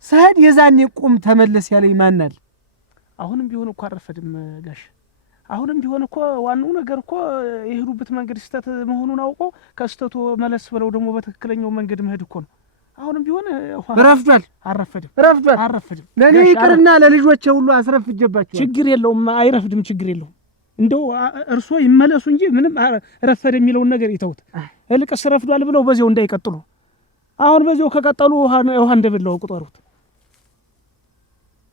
ሳድ የዛኔ ቁም ተመለስ ያለኝ ማን አለ? አሁንም ቢሆን እኮ አረፈድም ጋሽ። አሁንም ቢሆን እኮ ዋናው ነገር እኮ የሄዱበት መንገድ ስህተት መሆኑን አውቆ ከስህተቱ መለስ ብለው ደግሞ በትክክለኛው መንገድ መሄድ እኮ ነው። አሁንም ቢሆን ረፍዷል። አረፈድም። ለኔ ይቅርና ለልጆቼ ሁሉ አስረፍጀባቸው። ችግር የለውም፣ አይረፍድም፣ ችግር የለውም። እንደው እርሶ ይመለሱ እንጂ ምንም ረፈደ የሚለውን ነገር ይተውት። እልቅስ ረፍዷል ብለው በዚያው እንዳይቀጥሉ። አሁን በዚያው ከቀጠሉ ውሃ እንደበላው ቁጠሩት።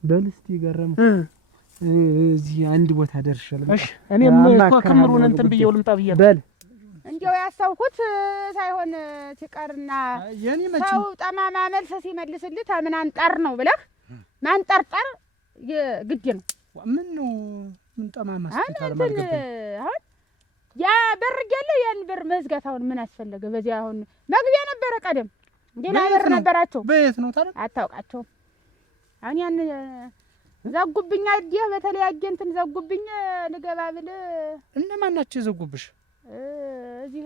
በል እስቲ ገረም እዚህ አንድ ቦታ ደርሻለሁ። እሺ እኔም እኮ ክምሩን እንትን ብዬው ልምጣ ብዬ በል እንዲያው ያሳውኩት ሳይሆን ሲቀርና ሰው ጠማማ መልስ ሲመልስልህ ምን አንጠር ነው ብለህ ማንጠርጠር ግድ ነው። ምን ነው ምን ጠማማ ስትል ማለት አሁን ያ በር ያለው ያን በር መዝጋት አሁን ምን አስፈለገ? በዚያ አሁን መግቢያ ነበረ ቀደም ሌላ በር ነበራቸው። በየት ነው ታዲያ? አታውቃቸውም። አሁን ያን ዘጉብኝ። አዲያ በተለያየ እንትን ዘጉብኝ። ልገባ ብል እነማን ናቸው የዘጉብሽ? እዚህ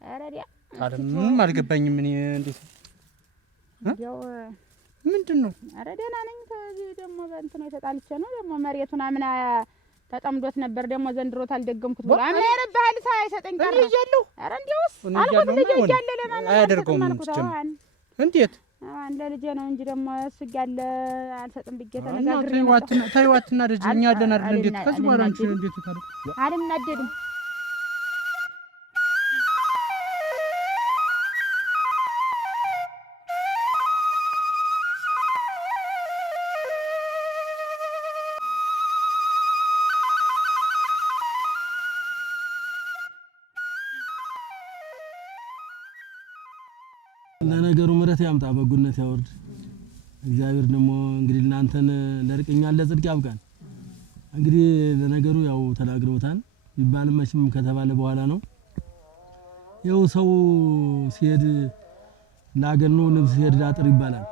አረዲያ ታዲያ ምንም አልገባኝም። እኔ እንዴት ያው ምንድን ነው? ኧረ ደህና ነኝ። ከዚህ ደግሞ በእንትኑ የተጣልቼ ነው። ደግሞ መሬቱን አምና ተጠምዶት ነበር። ደግሞ ዘንድሮ ታልደገምኩት ብሎ አምና የነበሃል ሳይሰጠኝ ቀረ። እኔ እያለሁ ኧረ እንዲያውስ አልኩት ልጄ እያለ ለማን አያደርገውም። እንዴት አንድ ልጄ ነው እንጂ ደግሞ እሱ እያለ አልሰጥም ብዬ ተነጋግሬ ተይዋትና ልጅ እኛ አለን አይደል? እንዴት ከዚህ በኋላ አንቺ እንዴት ታደርግ? አልናደድም። ለነገሩ ምሕረት ያምጣ በጎነት ያወርድ። እግዚአብሔር ደግሞ እንግዲህ እናንተን ለርቅኛ ለጽድቅ ያብቃን። እንግዲህ ለነገሩ ያው ተናግረውታል ቢባልም መቼም ከተባለ በኋላ ነው። ያው ሰው ሲሄድ ለአገር ነው ንብስ ሲሄድ ዳጥር ይባላል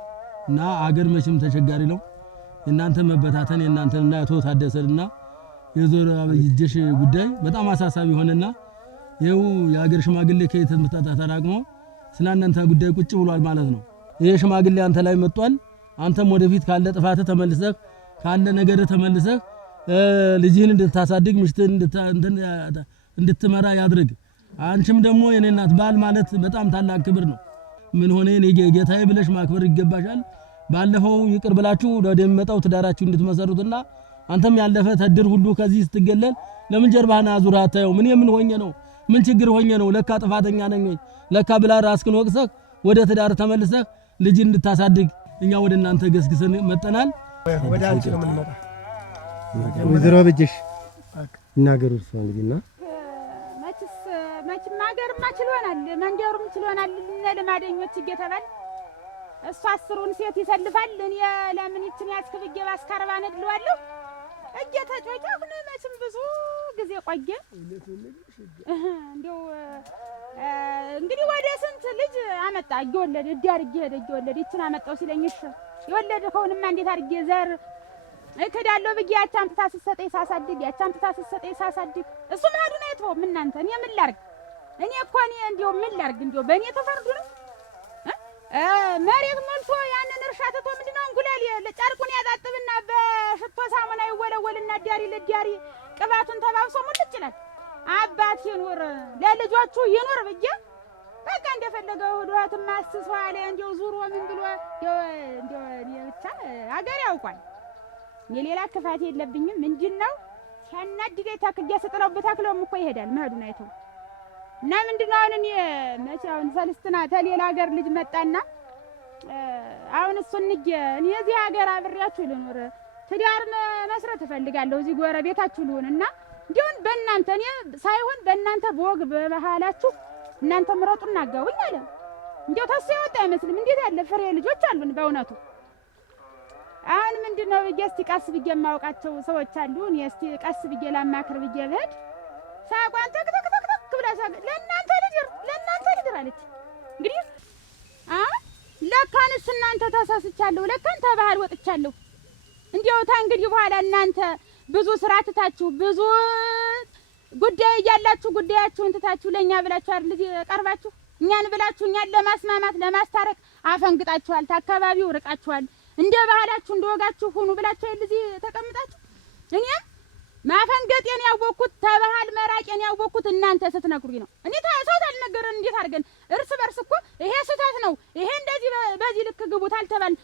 እና አገር መቼም ተቸጋሪ ነው። የእናንተ መበታተን የእናንተና የአቶ ታደሰና የዞር አብይጀሽ ጉዳይ በጣም አሳሳቢ ሆነና ይኸው የአገር ሽማግሌ ከየት መጣጣ ተራቅሞ ስላንተ ጉዳይ ቁጭ ብሏል ማለት ነው። ይሄ ሽማግሌ አንተ ላይ መጥቷል። አንተም ወደፊት ካለ ጥፋት ተመልሰህ ካለ ነገር ተመልሰህ ልጅህን እንድታሳድግ ምሽትን እንድትመራ ያድርግ። አንቺም ደግሞ የኔ እናት ባል ማለት በጣም ታላቅ ክብር ነው። ምን ሆነ እኔ ጌታዬ ብለሽ ማክበር ይገባሻል። ባለፈው ይቅር ብላችሁ ወደሚመጣው ትዳራችሁ እንድትመሰሩትና አንተም ያለፈ ተድር ሁሉ ከዚህ ስትገለል ለምን ጀርባህን አዙረህ አታየው? ምን ሆኜ ነው? ምን ችግር ሆኜ ነው? ለካ ጥፋተኛ ነኝ ለካ ብላ ራስክን ወቅሰህ ወደ ትዳር ተመልሰህ ልጅ እንድታሳድግ እኛ ወደ እናንተ ገስግሰን መጠናል። ወደ አንቺ ነው የምንመጣ። ወይዘሮ አበጀሽ ይናገሩ እርሱ እንግዲህና መችም ሀገርማ ችሎናል፣ መንደሩም ችሎናል። ለልማደኞች እየተባል እሱ 10ውን ሴት ይሰልፋል። እኔ ለምን ይችን ያስክብዬ ባስካርባ ነድለዋለሁ እየተጮጫኩን መችም ብዙ ጊዜ ቆየ። እንደው እንግዲህ ወደ ስንት ልጅ አመጣ እየወለደ እዳር እየሄደ እየወለደ ይችን አመጣው ሲለኝ እሺ የወለደ ከሆንማ እንዴት አድርጌ ዘር እከዳለሁ ብዬ ያቺ አምጥታ ስትሰጠኝ ሳሳድግ ያቺ አምጥታ ስትሰጠኝ ሳሳድግ እሱ መሄዱን አይተውም። እናንተ እኔ ምን ላድርግ? እኔ እኮ እንደው ምን ላድርግ? እንደው በእኔ ተፈርዱ ነው መሬት ሞልቶ ያንን እርሻ ትቶ ምንድነው እንጉላል ጨርቁን ያጣጥብና በሽቶ ሳሙና ይወለወልና ዳሪ ለዳሪ ቅባቱን ተባብሶ ሙልጭ ይችላል። አባት ይኑር ለልጆቹ ይኑር ብዬ በቃ እንደፈለገው ዱሃት ማስስ ዋለ እንደው ዙሮ ምን ብሎ እንደው ብቻ አገር ያውቋል። የሌላ ክፋት የለብኝም። ምንድነው ሲያናድደኝ ታክል ያስጥለው በታክለውም እኮ ይሄዳል መሄዱን አይተው እና ምንድነው አሁን እኔ መቼውን ሰልስትና ተሌላ ሀገር ልጅ መጣና አሁን እሱን እኔ እዚህ ሀገር አብሬያችሁ ልኖር ትዳር መስረት እፈልጋለሁ እዚህ ጎረቤታችሁ ልሆንና እንዲሁን በእናንተ እኔ ሳይሆን በእናንተ በወግ በባህላችሁ እናንተ ምረጡና አጋቡኝ አለ። እንዴው ተስ ያወጣ አይመስልም። እንዴት ያለ ፍሬ ልጆች አሉን በእውነቱ። አሁን ምንድነው ብዬ እስቲ ቀስ ብዬ የማውቃቸው ሰዎች አሉ። እኔ እስቲ ቀስ ብዬ ላማክር ብዬ ብሄድ ሳቋን ተክ ብላ ለእናንተ ልድር አለች። እንግዲህ ለካንስ እናንተ ተሳስቻለሁ፣ ለካን ተባህል ወጥቻለሁ። እንዲያው እንግዲህ በኋላ እናንተ ብዙ ስራ ትታችሁ ብዙ ጉዳይ እያላችሁ ጉዳያችሁን ትታችሁ ለኛ ብላችሁ አይደል ቀርባችሁ እኛን ብላችሁ እኛን ለማስማማት ለማስታረቅ አፈንግጣችኋል። ታካባቢው ርቃችኋል። እንደ ባህላችሁ እንደወጋችሁ ሆኑ ብላችሁ አይደል እዚህ ተቀምጣችሁ እኔም ማፈንገጤን ያወቅኩት ተባህል መራቄን ያወቅኩት እናንተ ስትነግሩኝ ነው። እኔ ሰው ታልነገረን እንዴት አድርገን እርስ በርስ እኮ ይሄ ስህተት ነው ይሄ እንደዚህ በዚህ ልክ ግቡት አልተባልን።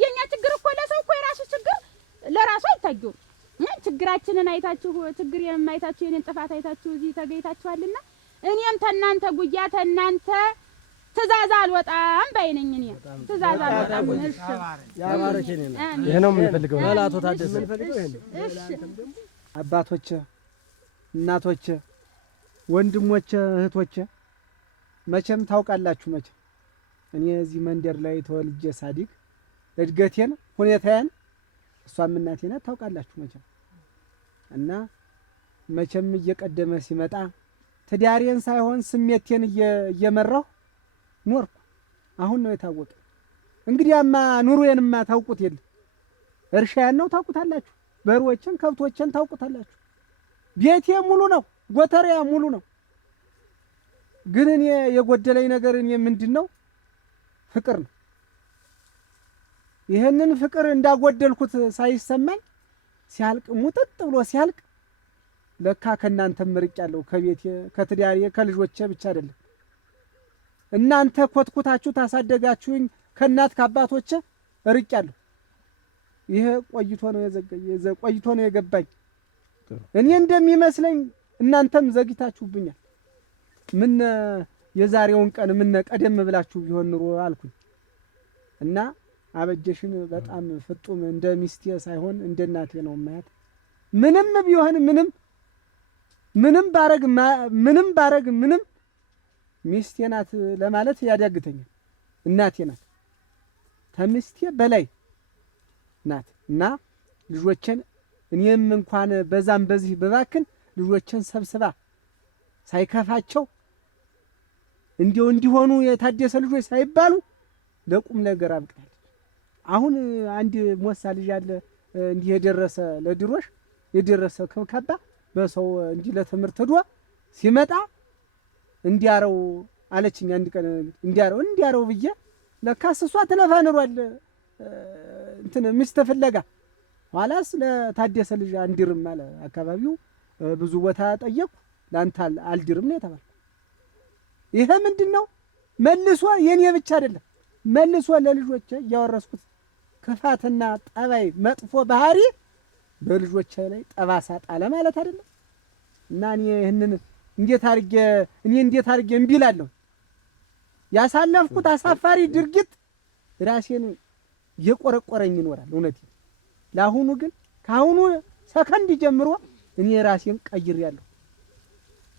የኛ ችግር እኮ ለሰው እኮ የራሱ ችግር ለራሱ አይታየውም። ችግራችንን አይታችሁ ችግር የማይታችሁ የኔን ጥፋት አይታችሁ እዚህ ተገይታችኋልና እኔም ተናንተ ጉያ ተናንተ ትእዛዝ አልወጣም ባይነኝ። እኔ ትእዛዝ አልወጣም። እሺ ያባረከኝ ነው። ይሄ ነው የምንፈልገው። አላቶ ታደሰ የምንፈልገው ይሄ ነው። እሺ አባቶቼ፣ እናቶቼ፣ ወንድሞቼ፣ እህቶቼ መቼም ታውቃላችሁ መቼም እኔ እዚህ መንደር ላይ ተወልጄ ሳዲግ እድገቴን ሁኔታዬን እሷም እናቴ ናት ታውቃላችሁ መቼም እና መቼም እየቀደመ ሲመጣ ትዳሬን ሳይሆን ስሜቴን እየመራሁ ኖርኩ። አሁን ነው የታወቀ። እንግዲያማ ኑሮዬንማ ታውቁት የለ እርሻዬን ነው ታውቁታላችሁ። በሮችን ከብቶችን ታውቁታላችሁ። ቤቴ ሙሉ ነው፣ ጎተሪያ ሙሉ ነው። ግን እኔ የጎደለኝ ነገር እኔ ምንድነው ፍቅር ነው። ይሄንን ፍቅር እንዳጎደልኩት ሳይሰማኝ ሲያልቅ ሙጥጥ ብሎ ሲያልቅ ለካ ከናንተም ርቄያለሁ። ከቤቴ ከትዳሬ ከልጆቼ ብቻ አይደለም እናንተ ኮትኩታችሁ ታሳደጋችሁኝ ከናት ከአባቶቼ ርቄያለሁ። ይሄ ቆይቶ ነው የገባኝ። እኔ እንደሚመስለኝ እናንተም ዘግይታችሁብኛል። ምን የዛሬውን ቀን ምን ቀደም ብላችሁ ቢሆን ኑሮ አልኩኝ እና አበጀሽን በጣም ፍጡም እንደ ሚስቴ ሳይሆን እንደ እናቴ ነው ማያት። ምንም ቢሆን ምንም ባረግ ሚስቴ ናት ለማለት ያዳግተኛል። እናቴ ናት፣ ተሚስቴ በላይ ናት እና ልጆችን እኔም እንኳን በዛም በዚህ በባክን ልጆችን ሰብስባ ሳይከፋቸው እንዲሆኑ የታደሰ ልጆች ሳይባሉ ለቁም ነገር አብቃለች። አሁን አንድ ሞሳ ልጅ አለ እንዲህ የደረሰ ለድሮሽ የደረሰ ከብካባ በሰው እንዲህ ለትምህርት ሄዶ ሲመጣ እንዲያረው አለችኝ አንድ ቀን እንዲያረው ብዬ ለካስ እሷ ትለፋ ኖሯል እንትን ሚስት ፍለጋ ኋላስ ለታደሰ ልጅ አንድርም አለ አካባቢው ብዙ ቦታ ጠየቁ ላንተ አልድርም ነው የተባለ ይሄ ምንድነው መልሶ የኔ ብቻ አይደለም መልሶ ለልጆቼ ያወረስኩት ክፋትና ጠባይ መጥፎ ባህሪ በልጆቼ ላይ ጠባሳ ጣለ ማለት አይደለም እና እኔ ይሄንን እንዴት አርጌ እምቢላለሁ ያሳለፍኩት አሳፋሪ ድርጊት ራሴን የቆረቆረኝ ይኖራል እውነት ለአሁኑ ግን ካሁኑ ሰከንድ ጀምሮ እኔ ራሴን ቀይሬያለሁ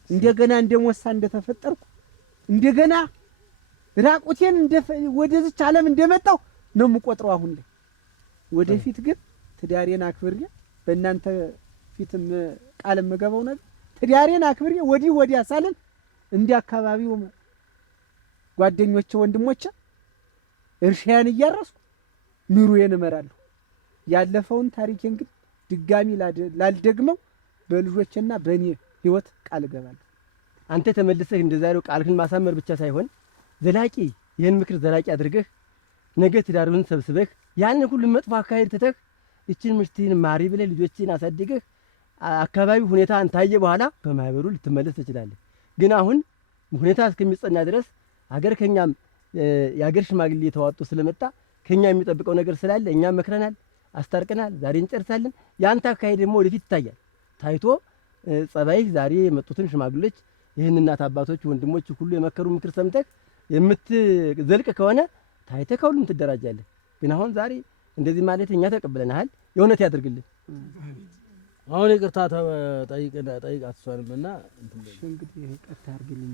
እንደገና እንደሞሳ እንደተፈጠርኩ እንደገና ራቁቴን ወደዚች ዓለም እንደመጣው ነው የምቆጥረው አሁን ላይ ወደፊት ግን ትዳሬን አክብሬ በእናንተ ፊትም ቃል የምገባው ነገር ትዳሬን አክብሬ ወዲያ ሳልን እንደ አካባቢው ጓደኞቼ ወንድሞቼ እርሻዬን እያረስኩ ኑሮዬን እመራለሁ ያለፈውን ታሪኬን ግን ድጋሚ ላልደግመው በልጆቼና በእኔ ህይወት ቃል እገባለሁ አንተ ተመልሰህ እንደዛሬው ቃልህን ማሳመር ብቻ ሳይሆን ዘላቂ ይህን ምክር ዘላቂ አድርገህ ነገ ትዳርህን ሰብስበህ ያንን ሁሉ መጥፎ አካሄድ ትተህ እቺን ምሽትህን ማሪ ብለህ ልጆችህን አሳድገህ አካባቢው ሁኔታ አንታየ በኋላ በማህበሩ ልትመለስ ትችላለህ ግን አሁን ሁኔታ እስከሚጸና ድረስ አገር ከኛም የአገር ሽማግሌ የተዋጡ ስለመጣ ከኛ የሚጠብቀው ነገር ስላለ እኛ መክረናል አስታርቀናል ዛሬ እንጨርሳለን ያንተ አካሄድ ደግሞ ወደፊት ይታያል ታይቶ ጸባይህ ዛሬ የመጡትን ሽማግሌዎች ይህን እናት አባቶች ወንድሞች ሁሉ የመከሩ ምክር ሰምተህ የምትዘልቅ ከሆነ ታይተህ ከሁሉም ትደራጃለህ ግን አሁን ዛሬ እንደዚህ ማለት እኛ ተቀበለናል የእውነት ያድርግልን አሁን ይቅርታ ጠይቃት እሷንምና እንግዲህ ይቅርታ አድርግልኝ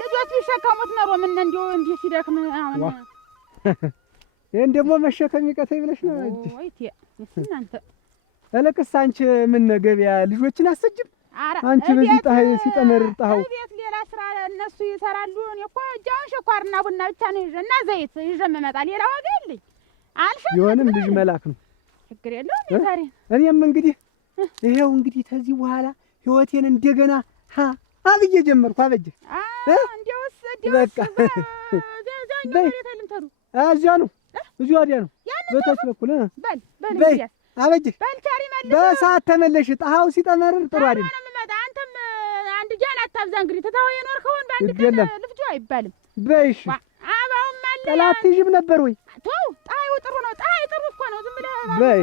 ልጆች ቢሸከሙት ኖሮ ምን እንዲህ ሲደክም አሁን ይሄን ደግሞ መሸከም ይቀተይ ብለሽ ነው እንጂ ወይቴ እናንተ እልክስ አንቺ ምን ገበያ ልጆችን አሰጅም አንቺ በዚህ ጣይ ሲጠመር ጣው ቤት ሌላ ስራ እነሱ ይሰራሉ እኔ እኮ ጃውን ሸኳርና ቡና ብቻ ነው እና ዘይት ይዤ መመጣ ሌላ ዋጋ የለኝ አልሸም ይሆንም ልጅ መላክ ነው ችግር የለውም ዛሬ እኔም እንግዲህ ይሄው እንግዲህ ከዚህ በኋላ ህይወቴን እንደገና አብዬ ጀመርኩ አበጀ እንዴውስ በቃ ዛዛኛው ቤተልም ተሩ እዚያ ነው እዚያ ወዲያ ነው በታች በኩል በል አበጀ በልቻሪ ማለት በሰዓት ተመለሽ ጣሃው ሲጠመርር ጥሩ አይደል አንተም አንድ ጃን አታብዛ እንግዲህ ተታው የኖርከውን በአንድ ቀን ልፍጆ አይባልም በይሽ አባውም አለ ጠላት ይጅብ ነበር ወይ ተው ጣዩ ጥሩ ነው ጣይ ጥሩ እኮ ነው ዝም ብለህ በይ